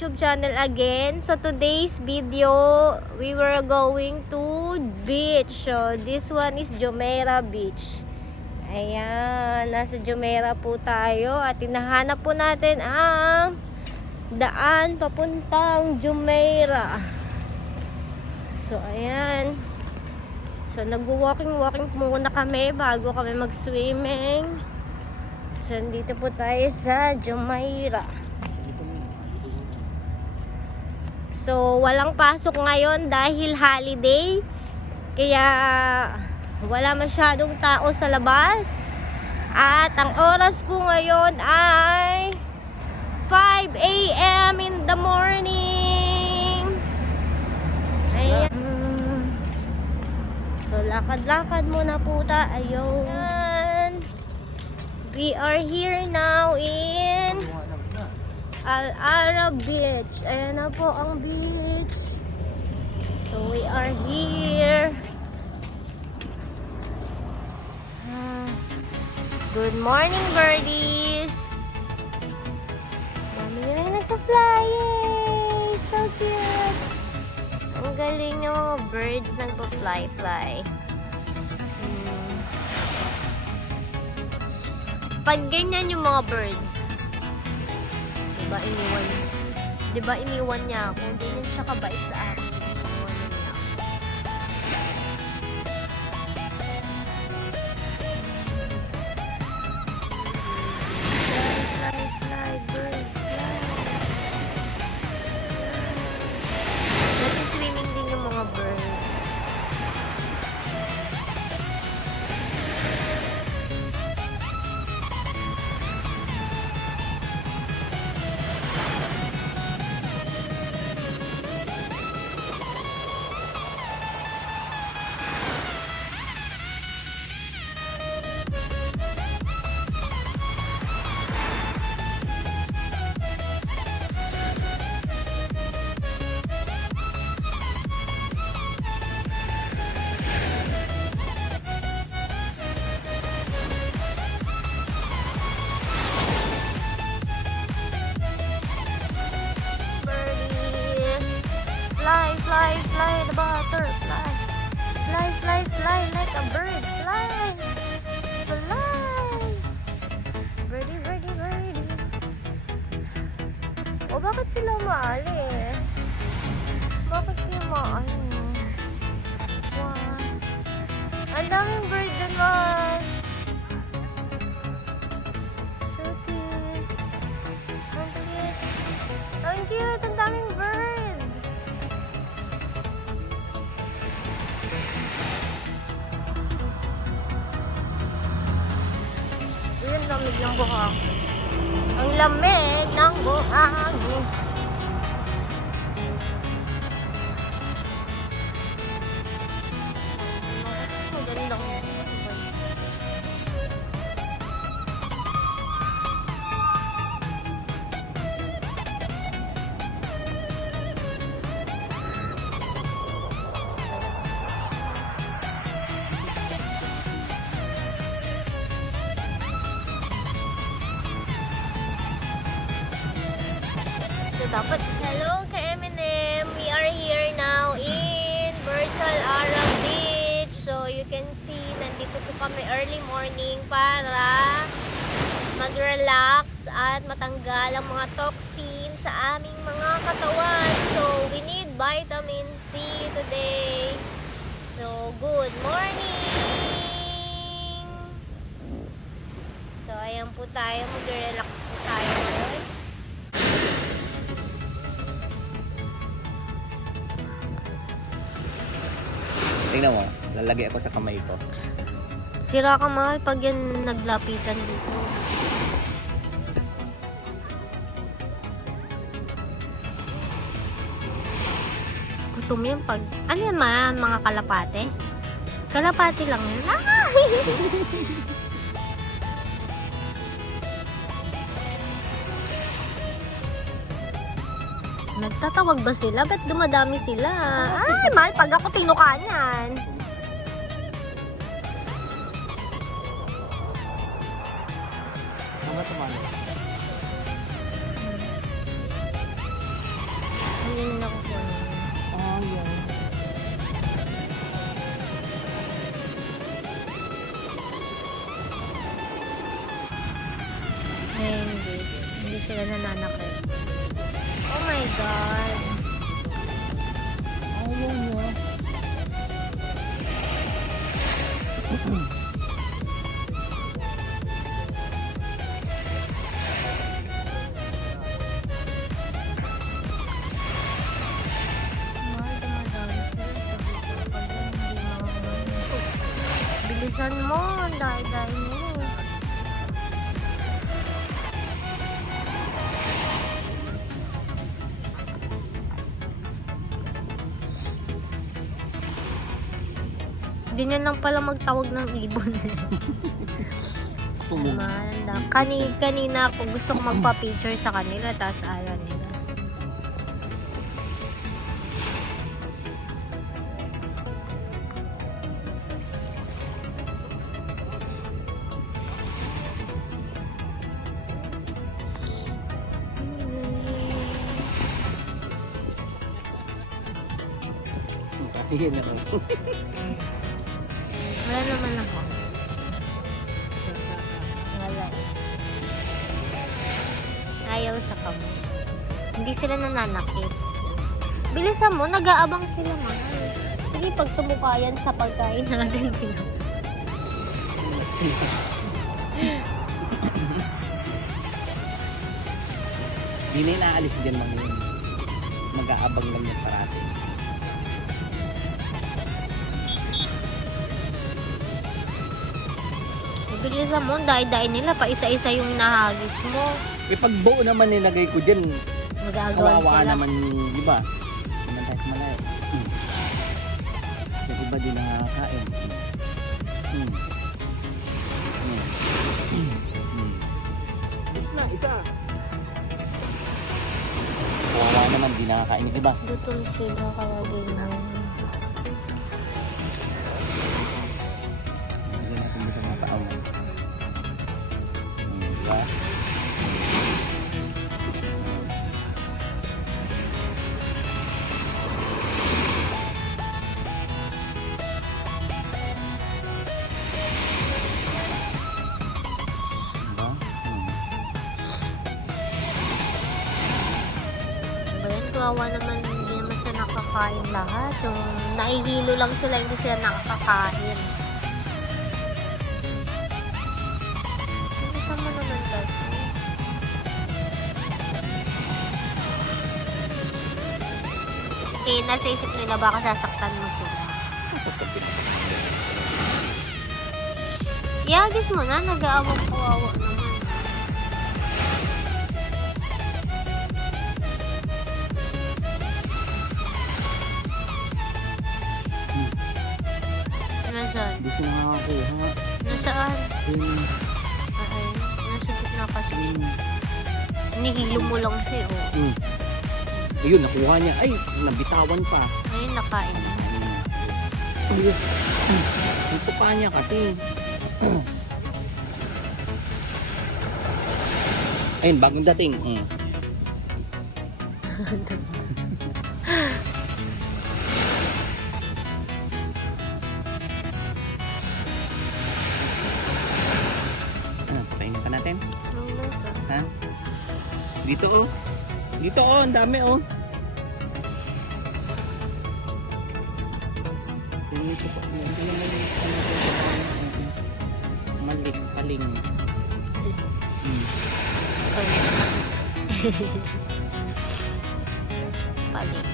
YouTube channel again. So today's video, we were going to beach. So this one is Jumeirah Beach. Ayan, nasa Jumeirah po tayo at hinahanap po natin ang daan papuntang Jumeirah. So ayan. So nag-walking muna kami bago kami mag-swimming. So dito po tayo sa Jumeirah. So, walang pasok ngayon dahil holiday. Kaya, wala masyadong tao sa labas. At ang oras po ngayon ay 5 a.m. in the morning. Ayan. So, lakad-lakad muna po tayo. We are here now in Al-Arab Beach. Ayan na po ang beach. So we are here. Good morning, birdies. Dami nila yung nagpa-fly. Yay! So cute. Ang galing yung mga birds nagpa-fly. Pag ganyan yung mga birds, Diba iniwan niya ako? Ganyan siya kabait sa akin. Iniwan niya ako. Fly, bird, fly. Nag-swimming din yung mga bird. Fly, the butterfly. Fly, like a bird. Fly. Birdie. O, bakit sila maalis? Bakit kayo maalis? Wow. Ang daming bird naman. So cute. Ang cute. Ang daming bird. Ang lamig ng buhangin. Ang lamig ng buhangin. Magandang dapat. Hello, Kaemenem. We are here now in virtual Arab Beach. So, you can see, nandito po kami early morning para mag-relax at matanggal ang mga toxin sa aming mga katawan. So, we need vitamin C today. So, good morning! So, ayan po tayo. Mag-relax po tayo ngayon. Tingnan mo, lalagay ako sa kamay ko. Sira ka, mahal, pag yan naglapitan dito. Gutom yan pag... Ano yan, mga kalapate? Kalapate lang yan. Nagtatawag ba sila? Ba't dumadami sila? Ay, mahal, pag ako tinukanyan. Mga tumalo. Bilisan mo. Ang dahil mo. Ganyan lang pala magtawag ng ibon. Manda. Kanina ako gusto ko magpa-picture sa kanila, tapos ayaw nila. Ayan ako. Wala naman ako. Wala. Ayaw sa kamo. Hindi sila nananakit. Bilisan mo, nag-aabang sila mga. Sige, pag sumukayan sa pagkain natin sila. Hindi na inaalis dyan lang yun. Mag-aabang lang yung parati. Bilisan mo, dai-dai nila, pa isa-isa yung nahagis mo. Eh pag buo naman nilagay ko dyan, Magagawan kawawa sila. naman, di ba? Naman tayo sa malayo. Yung iba din nakakain. Isa. Kawawa naman, di nakakain yung iba. Gutom sila, kaya ganyan. Lagyan natin dito mga paaw. Diba? Bayan, kawawa naman, hindi naman sila nakakain lahat. Yung naihilo lang sila, hindi sila nakakain. Bilisan mo naman kasi. Nasa isip nila baka sasaktan mo sila. Iagis mo na, nag-aawang kawawa naman. Nasaan? Hindi siya nakakakuha. Nasaan? Hmm. Ay, nasa gitna kasi. Nihilo mo lang siya, oh. Ayun, nakuha niya. Ay, nabitawan pa. Ayun, nakain na. Ito pa niya kasi. Ayun, bagong dating. Patayin pa natin. Ha? Dito oh. Dito oh, ang dami oh. Malik, paling. Paling.